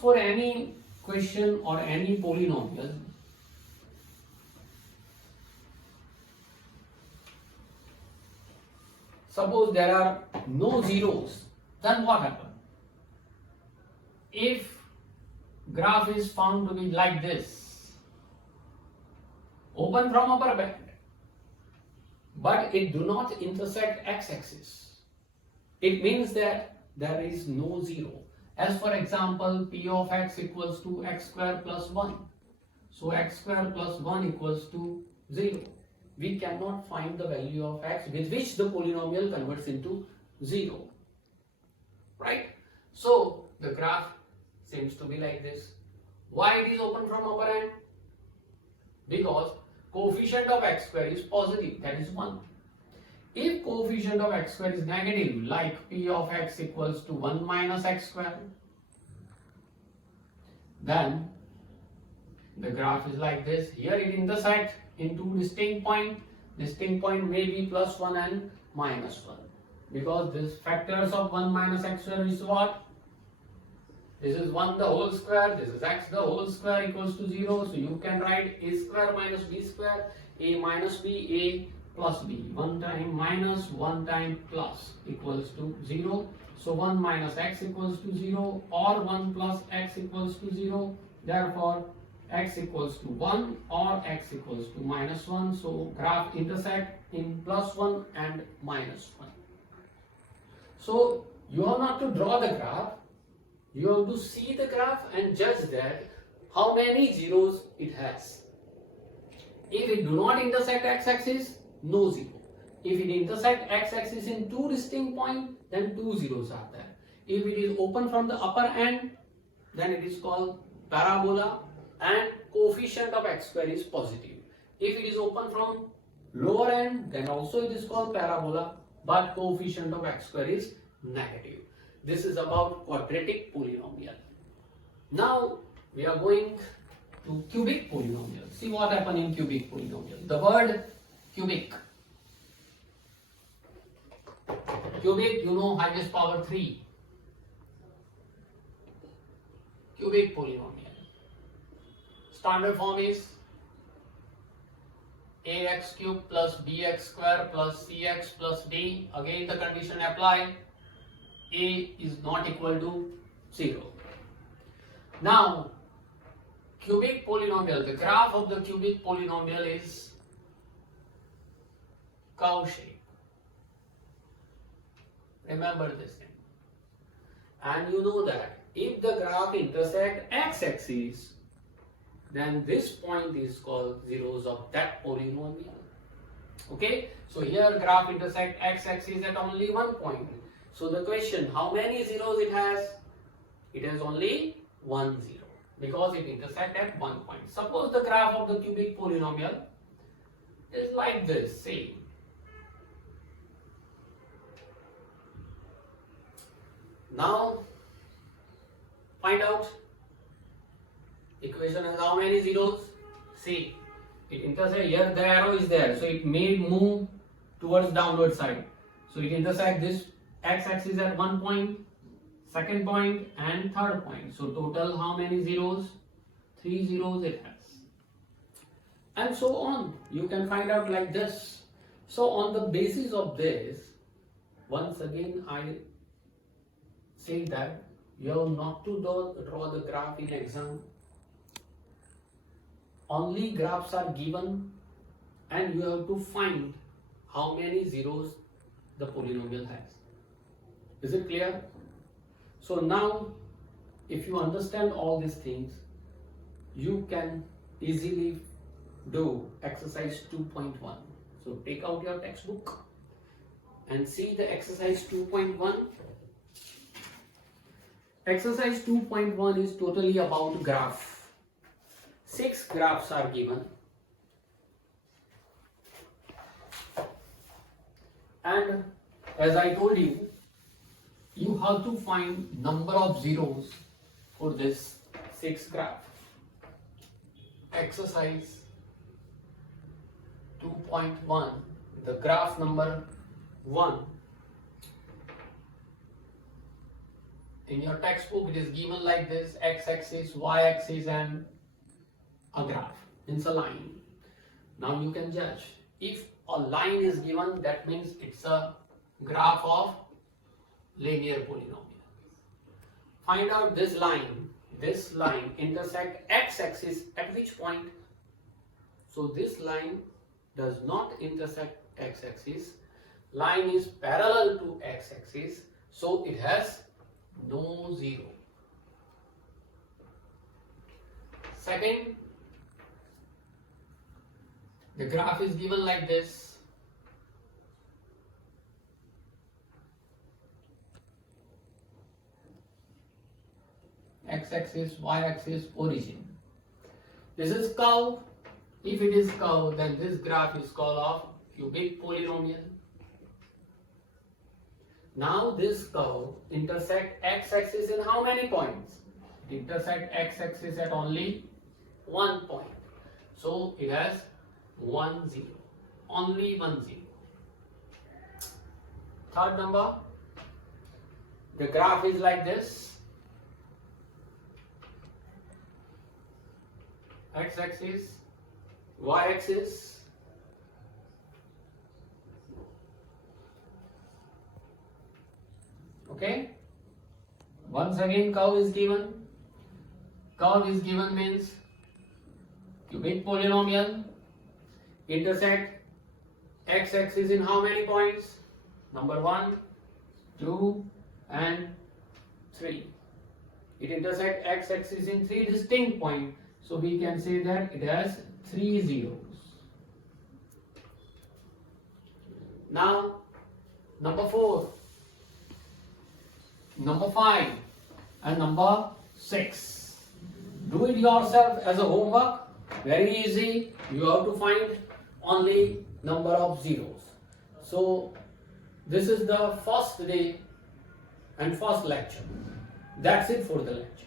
for any question or any polynomial, suppose there are no zeros, then what happens? If graph is found to be like this, open from upper band, but it do not intersect x-axis, it means that there is no zero. As for example, p of x equals to x square plus 1. So x square plus 1 equals to 0. We cannot find the value of x with which the polynomial converts into 0. Right? So the graph seems to be like this. Why it is open from upper end? Because coefficient of x square is positive, that is 1. If coefficient of x square is negative, like p of x equals to 1 minus x square, then the graph is like this. Here it intersects in two distinct points. Distinct point may be plus 1 and minus 1. Because these factors of 1 minus x square is what? This is 1 the whole square, this is x the whole square equals to 0. So you can write a square minus b square, a minus b, a plus b. 1 time minus, 1 time plus equals to 0. So 1 minus x equals to 0 or 1 plus x equals to 0. Therefore, x equals to 1 or x equals to minus 1. So graph intersect in plus 1 and minus 1. So you have not to draw the graph. You have to see the graph and judge that how many zeros it has. If it do not intersect x-axis, no zero. If it intersect x-axis in two distinct points, then two zeros are there. If it is open from the upper end, then it is called parabola and coefficient of x square is positive. If it is open from lower end, then also it is called parabola, but coefficient of x square is negative. This is about quadratic polynomial. Now we are going to cubic polynomial. See what happens in cubic polynomial. The word cubic. Cubic, you know, highest power 3. Cubic polynomial. Standard form is ax cube plus bx square plus cx plus d. Again the condition apply. A is not equal to 0. Now, cubic polynomial, the graph of the cubic polynomial is cow shape. Remember this thing. And you know that if the graph intersects x-axis, then this point is called zeros of that polynomial. Okay, so here graph intersect x-axis at only one point. So the question, how many zeros it has? It has only 1 zero because it intersects at one point. Suppose the graph of the cubic polynomial is like this, see. Now find out equation has how many zeros? See, it intersects here, the arrow is there, so it may move towards downward side. So it intersects this x-axis at one point, second point and third point. So total how many zeros? 3 zeros it has. And so on. You can find out like this. So on the basis of this, once again I say that you have not to draw the graph in exam. Only graphs are given and you have to find how many zeros the polynomial has. Is it clear? So now, if you understand all these things, you can easily do exercise 2.1. So take out your textbook and see the exercise 2.1. Exercise 2.1 is totally about graph. 6 graphs are given. And as I told you, you have to find number of zeros for this 6 graph. Exercise 2.1, the graph number 1 In your textbook, it is given like this: x-axis, y-axis, and a graph. It's a line. Now you can judge. If a line is given, that means it's a graph of linear polynomial. Find out this line intersect x-axis at which point? So this line does not intersect x-axis. Line is parallel to x-axis, so it has no zero. Second, the graph is given like this. X-axis, y-axis, origin. This is curve. If it is curve, then this graph is called a cubic polynomial. Now this curve intersect x-axis in how many points? It intersect x-axis at only one point. So it has 1, 0. Only 1, 0. Third number, the graph is like this. X-axis, y-axis, okay. Once again, curve is given. Curve is given means cubic polynomial. Intersect x-axis in how many points? Number 1, 2, and 3. It intersects x-axis in 3 distinct points. So we can say that it has 3 zeros. Now, number 4, number 5, and number 6. Do it yourself as a homework. Very easy. You have to find only number of zeros. So, this is the first day and first lecture. That's it for the lecture.